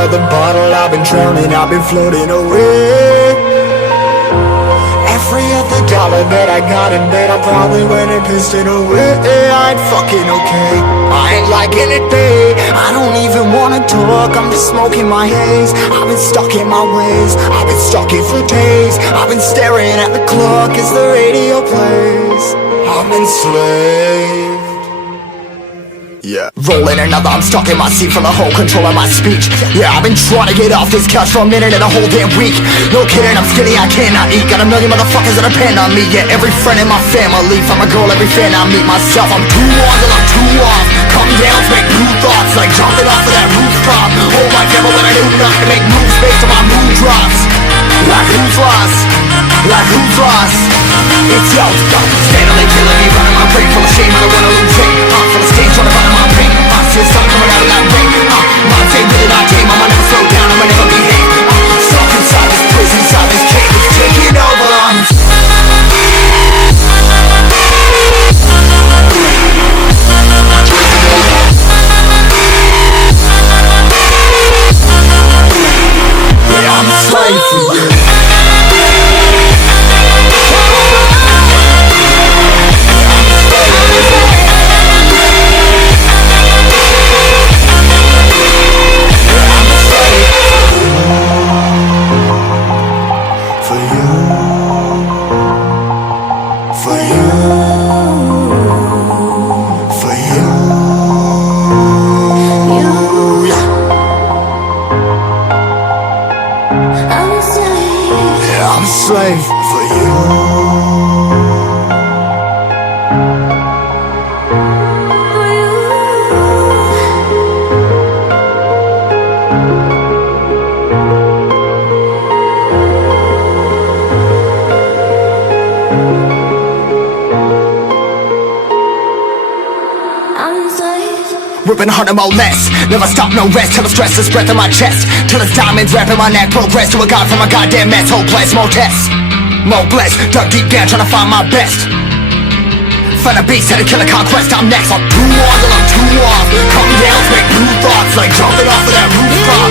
of the bottle, I've been drowning, I've been floating away. Every other dollar that I got in bed, I probably went and pissed it away. I ain't fucking okay, I ain't liking it, babe. I don't even wanna talk, I'm just smoking my haze. I've been stuck in my ways, I've been stuck in for days. I've been staring at the clock as the radio plays. I'm enslaved. Yeah. Rolling another, I'm stuck in my seat for the whole control of my speech. Yeah, I've been trying to get off this couch for a minute and a whole damn week. No kidding, I'm skinny, I cannot eat. Got a million motherfuckers that depend on me. Yeah, every friend in my family, from a girl, every fan I meet myself. I'm too on till I'm too off. Come down to make new thoughts, like jumping off of that rooftop. Oh my God, but when I do nothing to make moves based on my mood drops. Like who's lost? Like who's lost? It's yo, steadily killing me, running my brain full of shame. I don't wanna lose it. Full of stage, trying to find my pain. I see the sun coming out of that rain. My day really not tame. I'ma never slow down, I'ma never behave. Stuck inside this prison, inside this cage. It's taking over. Yeah, I'm a slave for you. I'm a slave for you. Ripping harder, more less. Never stop, no rest. Till the stress is breath in my chest. Till it's diamonds wrapping my neck. Progress to a god from a goddamn mess. Hopeless, more tests, more blessed. Dug deep down trying to find my best. Find a beast, had to kill a conquest. I'm next. I'm too on till I'm too off. Come down, make new thoughts, like jumping off of that rooftop.